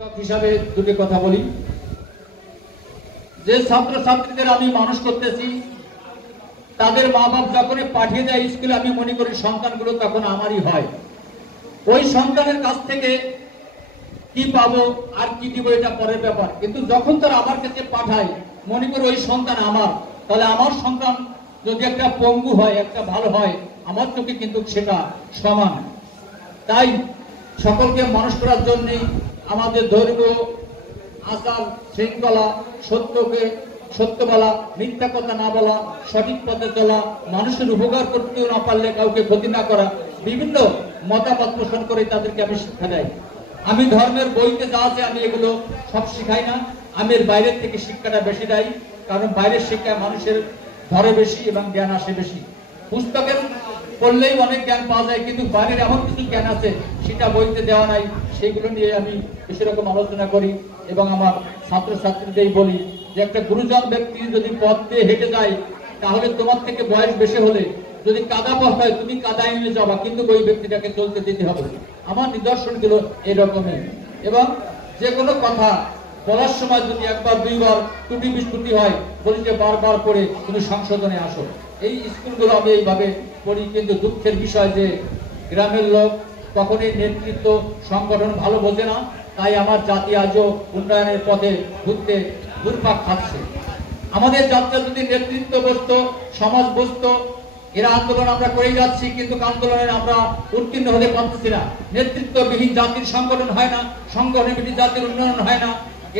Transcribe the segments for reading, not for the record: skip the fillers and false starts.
শিক্ষক হিসাবে দুটি কথা বলি। যে ছাত্রছাত্রীদের আমি মানুষ করতেছি, তাদের মা বাপ যখন পাঠিয়ে দেয় স্কুলে, আমি মনে করি সন্তানগুলো তখন আমারই হয়। ওই সন্তানের কাছ থেকে কি পাবো আর কি দিব এটা পরের ব্যাপার, কিন্তু যখন তারা আমার কাছে পাঠায়, মনে করি ওই সন্তান আমার। তাহলে আমার সন্তান যদি একটা পঙ্গু হয়, একটা ভালো হয়, আমার চোখে কিন্তু সেটা সমান। তাই সকলকে মানুষ করার জন্য আমাদের ধর্ম, আচার, শৃঙ্খলা, সত্যকে সত্য বলা, মিথ্যা কথা না বলা, সঠিক পথে চলা, মানুষের উপকার করতেও না পারলে কাউকে ক্ষতি না করা, বিভিন্ন মতামত পোষণ করে তাদেরকে আমি শিক্ষা দেয়। আমি ধর্মের বইতে যা আছে আমি এগুলো সব শিখাই না, আমি এর বাইরের থেকে শিক্ষাটা বেশি দেয়। কারণ বাইরের শিক্ষায় মানুষের ধরে বেশি এবং জ্ঞান আসে বেশি। পুস্তকের পড়লেই অনেক জ্ঞান পাওয়া যায়, কিন্তু বাইরের এমন কিছু জ্ঞান আছে সেটা বইতে দেওয়া নাই। সেইগুলো নিয়ে আমি সেরকম আলোচনা করি এবং আমার ছাত্রছাত্রীদের বলি যে একটা গুরুজন ব্যক্তি যদি পথ দিয়ে হেঁটে যায়, তাহলে তোমার থেকে বয়স বেশি হলে যদি কাদা পথ হয় তুমি কাদায় নিয়ে যাবা, কিন্তু ওই ব্যক্তিটাকে চলতে দিতে হবে। আমার নিদর্শনগুলো এরকমই। এবং যে কোনো কথা বলার সময় যদি একবার দুইবার ত্রুটি বিস্তুতি হয়, বলি যে বারবার করে তুমি সংশোধনে আসো। এই স্কুলগুলো আমি এইভাবে পড়ি। কিন্তু দুঃখের বিষয় যে গ্রামের লোক কখনোই নেতৃত্ব সংগঠন ভালো বোঝে না। তাই আমার জাতি আজও উন্নয়নের পথে ঘুরতে ঘুরপাক খাচ্ছে। আমাদের যাত্রা যদি নেতৃত্ব বসতো, সমাজ বসতো, এরা আন্দোলন আমরা করেই যাচ্ছি, কিন্তু আন্দোলনের আমরা উত্তীর্ণ হতে পারছি না। নেতৃত্ববিহীন জাতির সংগঠন হয় না, সংগঠনবিহীন জাতির উন্নয়ন হয় না।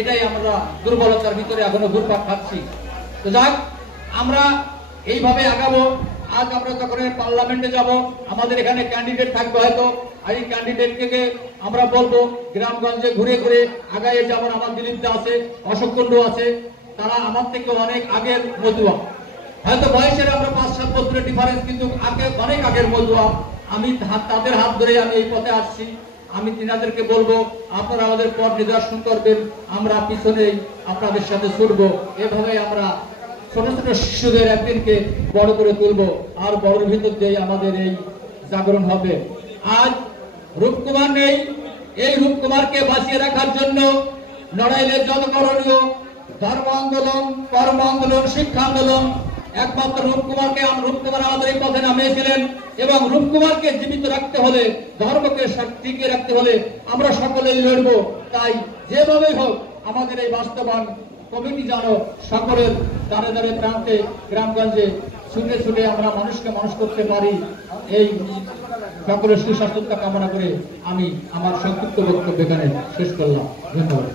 এটাই আমরা দুর্বলতার ভিতরে এখনো ঘুরপাক খাচ্ছি। তো যাক, আমরা এইভাবে আগাবো। আজ আমরা যখন পার্লামেন্টে যাব, আমাদের এখানে ক্যান্ডিডেট থাকবে হয়তো, আর এই ক্যান্ডিডেটকে আমরা বলবো গ্রামগঞ্জে ঘুরে ঘুরে আগায় যাবার। আমার দিলীপ দা আছে, অশোক কুণ্ডু আছে, তারা আমার থেকে অনেক আগের মধুয়া। হয়তো বয়সের আমরা 5-7 বছরের ডিফারেন্স, কিন্তু আগে অনেক আগের মধুয়া। আমি তাদের হাত ধরে আমি এই পথে আসছি। আমি তিনাদেরকে বলবো আপনারা আমাদের পথ নিদর্শন করবেন, আমরা পিছনেই আপনাদের সাথে ছুটবো। এভাবে আমরা ছোট ছোট শিশুদের একদিনকে বড় করে তুলবো, আর বড়র ভিতর দিয়ে আমাদের এই জাগরণ হবে। আজ রূপকুমার নেই, এই রূপকুমারকে বাঁচিয়ে রাখার জন্য লড়াইয়ের যত করণীয় ধর্ম আন্দোলন, কর্ম আন্দোলন, শিক্ষা আন্দোলন, একমাত্র রূপকুমারকে, রূপকুমার আমাদের এই পথে নামিয়েছিলেন। এবং রূপকুমারকে জীবিত রাখতে হলে, ধর্মকে টিকিয়ে রাখতে হলে আমরা সকলেই লড়বো। তাই যেভাবেই হোক আমাদের এই বাস্তবায়ন কমিটি যেন সকলের দাঁড়ে দাঁড়ে প্রান্তে গ্রামগঞ্জে ছুটে ছুটে আমরা মানুষকে মানুষ করতে পারি, এই সকলের সুস্বাস্থ্য কামনা করে আমি আমার সংক্ষিপ্ত বক্তব্য এখানে শেষ করলাম। ধন্যবাদ।